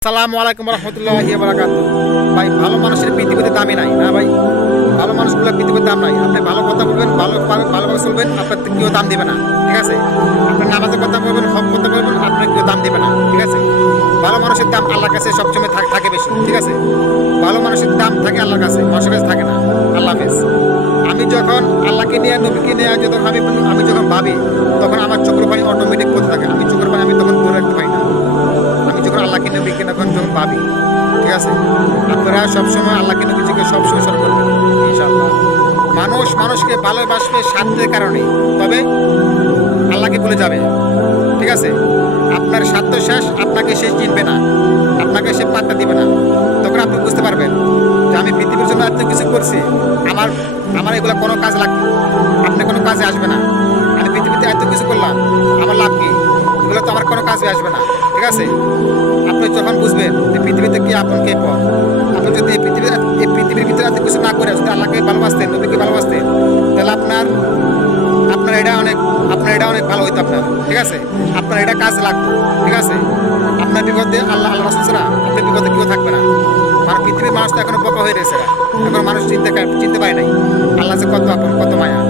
আসসালামু আলাইকুম রহমতুল্লাহি ওয়া বারাকাতুহু। ভাই ভালো মানুষের পৃথিবীতে দামই নাই না ভাই, ভালো মানুষগুলো পৃথিবীতে দাম নাই। আপনি ভালো কথা বলবেন, ভালোভাবে চলবেন, আপনার কেউ দাম দিবে না, ঠিক আছে। আপনি নামাজের কথা বলবেন, হক কথা বলবেন, আপনার কেউ দাম দিবে না, ঠিক আছে। ভালো মানুষের দাম আল্লাহর কাছে সবসময় থাকে বেশি, ঠিক আছে। ভালো মানুষের দাম থাকে আল্লাহর কাছে, মানুষের কাছে থাকে না। আল্লাহ হাফেজ। আমি যখন আল্লাহকে নিয়ে নবীকে নিয়ে যখন আমি যখন ভাবি, তখন আমার চোখের পানি অটোমেটিক করতে থাকে। আমি চোখের পানি আমি তখন ধরে রাখতে পারি না। আমি যখন আল্লাহকে নবীকে যখন ভাবি, ঠিক আছে। আপনারা সবসময় আল্লাহকে নবীজিকে সবসময় স্মরণ করবেন ইনশাআল্লাহ। মানুষ মানুষকে ভালোবাসবে স্বার্থের কারণে, তবে আল্লাহকে ভুলে যাবে, ঠিক আছে। আপনার স্বার্থ শেষ, আপনাকে সে চিনবে না, আপনাকে সে পাত্তা দিবে না। তখন আপনি বুঝতে পারবেন যে আমি পৃথিবীর জন্য এত কিছু করছি, আমার এগুলো কোনো কাজ লাগবে, আপনি কোনো কাজে আসবে না। আমি পৃথিবীতে এত কিছু করলাম, আমার লাভ কি? এগুলো তো আমার কোনো কাজে আসবে না, ঠিক আছে। আপনি যখন বুঝবেন যে পৃথিবীতে কি আপন কে পর, আপনি যদি এই পৃথিবীর ভিতরে এত কিছু না করে যদি আল্লাহকে ভালোবাসতেন, নবীকে ভালোবাসতেন, তাহলে আপনার এটা অনেক ভালো হইতো আপনার, ঠিক আছে। আপনার এটা কাজ লাগতো, ঠিক আছে। আপনার বিপদে আল্লাহ রাসূল ছাড়া আপনার বিপদে কেউ থাকবে না। মানে পৃথিবীর মানুষ তো এখনো বোকা হয়ে রয়েছে, এখন মানুষ চিনতে পারে নাই আল্লাহ যে কত আপন, কত মায়া।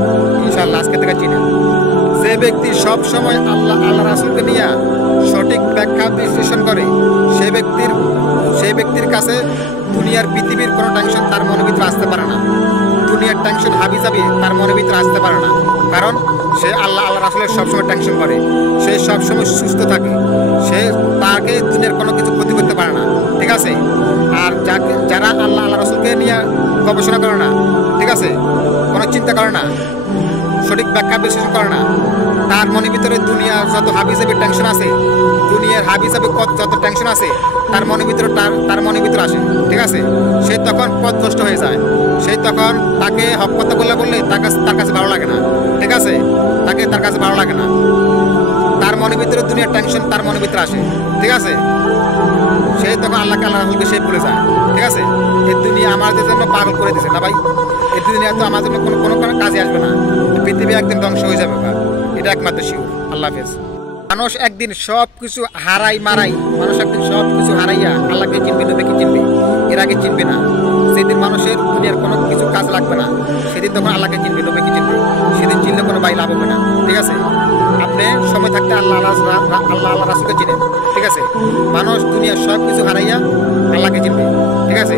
ইনশাআল্লাহ আজকে থেকে চিনেন। যে ব্যক্তি সব সময় আল্লাহ রাসূলকে নিয়ে সঠিক ব্যাখ্যা বিশ্লেষণ করে, সেই ব্যক্তির কাছে দুনিয়ার পৃথিবীর কোনো টেনশন তার মনের ভিতরে আসতে পারে না। দুনিয়ার টেনশন হাবিজাবি তার মনের ভিতরে আসতে পারে না, কারণ সে আল্লাহ রাসূলের সবসময় টেনশন করে। সে সবসময় সুস্থ থাকে, তাকে দুনিয়ার কোনো কিছু ক্ষতি করতে পারে না, ঠিক আছে। আর যারা আল্লাহ রাসূলকে নিয়ে গবেষণা করে না, ঠিক আছে, কোনো চিন্তা করে না, সঠিক ব্যাখ্যা বিশ্লেষণ করে না, তার মনের ভিতরে দুনিয়ার যত হাবিজাবি টেনশন আছে, দুনিয়ার হাবিজাবি যত টেনশন আছে, তার মনের ভিতরে আসে, ঠিক আছে। সে তখন পথভ্রষ্ট হয়ে যায়। সে তখন তাকে হক কথা বললে তার কাছে ভালো লাগে না, ঠিক আছে। তার কাছে ভালো লাগে না। তার মনের ভিতরে দুনিয়ার টেনশন তার মনের ভিতরে আসে, ঠিক আছে। সে তখন আল্লাহ রাসূলকে সে ভুলে যায়, ঠিক আছে। এই দুনিয়া আমাদের জন্য পাগল করে দিয়েছে না ভাই। এই দুনিয়া তো আমার জন্য কোনো কাজে আসবে না। পৃথিবী একদিন ধ্বংস হয়ে যাবে, এটা একমাত্র শিওর। আল্লাহ হাফেজ। মানুষ একদিন সব কিছু মানুষ একদিন সব কিছু হারাইয়া আল্লাহকে চিনবে, নবীকে চিনবে, এর আগে চিনবে না। সেদিন মানুষের দুনিয়ার কোনো কিছু কাজ লাগবে না, সেদিন তখন আল্লাহকে চিনবে, নবীকে চিনবে। সেদিন চিনলে কোনো ভাই লাভ হবে না, ঠিক আছে। আপনি সময় থাকতে আল্লাহ রাসূলকে চিনেন, ঠিক আছে। মানুষ দুনিয়ার সব কিছু হারাইয়া আল্লাহকে চিনবে, ঠিক আছে।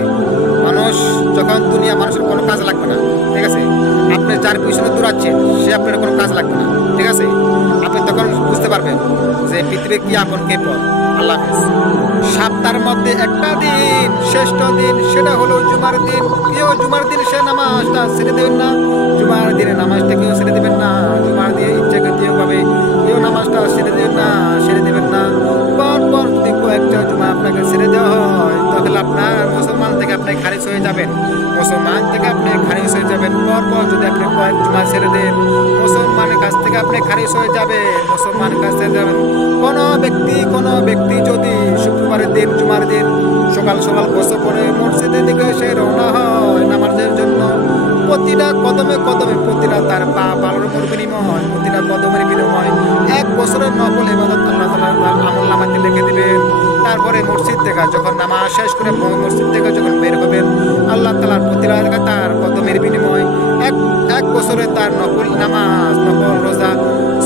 মানুষ যখন মানুষের কোনো কাজ লাগবে না, ঠিক আছে। আপনি যার পিছনে দৌড়াচ্ছেন সে আপনার কোনো কাজ লাগবে না, ঠিক আছে। আপনি তখন বুঝতে পারবেন যে পৃথিবীর কি আপন কে পর। আল্লাহ হাফেজ। সপ্তাহের মধ্যে একটা দিন, শ্রেষ্ঠ দিন, সেটা হলো জুমার দিন। কেউ জুমার দিন সে নামাজটা ছেড়ে দেবেন না। জুমার দিনে নামাজটা কেউ ছেড়ে দেবেন না। জুমার দিয়ে ইচ্ছাকৃতভাবে কেউ নামাজটা ছেড়ে দেবেন না। পর যদি কয়েকটা জুমা আপনাকে ছেড়ে দেওয়া হয়, তাহলে আপনার মুসলমান থেকে আপনি খারিজ হয়ে যাবেন। পর যদি আপনি কয়েক জুমা ছেড়ে দেন, মুসলমানের কাছ থেকে আপনি খারিজ হয়ে যাবেন। কোনো ব্যক্তি যদি শুক্রবারের দিন, জুমার দিন সকাল গোসল করে মসজিদের দিকে সে রওনা হয় নামাজের জন্য, প্রতিটা কদমে প্রতিটা তার পা পালনের বিনিময়, প্রতিটা কদমের বিনিময় 1 বছরের নকল ইবাদত আল্লাহ তাআলা আমলনামাতে লিখে দিবেন। তারপরে মসজিদ থেকে যখন নামাজ শেষ করে মসজিদ থেকে যখন বের হবেন, আল্লাহ তাআলার প্রতিটা তার কদমের বিনিময় 1 বছরের তার নকল নামাজ, নকল রোজা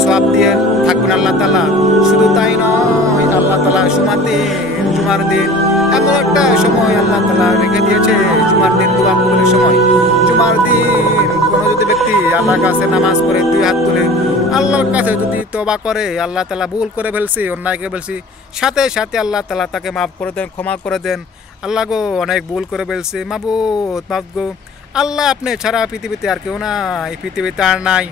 সওয়াব দিয়ে থাকবেন আল্লাহ তাআলা। শুধু তাই নয়, আল্লাহ তাআলা জুমার দিন এমন একটা সময় আল্লাহ তাআলা রেখে দিয়েছে, জুমার দিন দোয়া কবুলের সময়। জুমার দিন কোনো যদি ব্যক্তি আল্লাহর কাছে নামাজ পড়ে 2 হাত তুলে আল্লাহর কাছে যদি তওবা করে, আল্লাহ তাআলা ভুল করে ফেলছি, অন্যায়কে ফেলছি, সাথে সাথে আল্লাহ তাআলা তাকে মাফ করে দেন, ক্ষমা করে দেন। আল্লাহ গো অনেক ভুল করে ফেলছি, মাবুদ মাফ গো। আল্লাহ আপনি ছাড়া পৃথিবীতে আর কেউ নাই, পৃথিবীতে আর নাই।